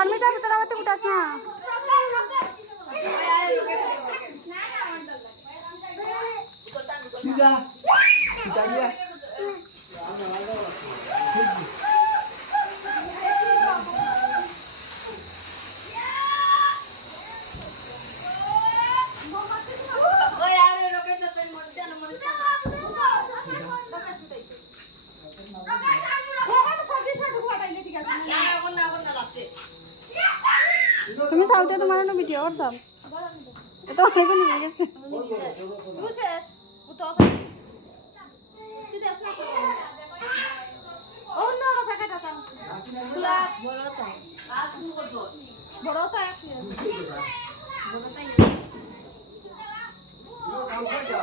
পারমিটার ভিতরে আবার উঠাস না যা যা গিয়া তুমি সাউথে তোমার না ভিডিও করতাম এটা অনেক নিয়ে গেছে কাম করে যা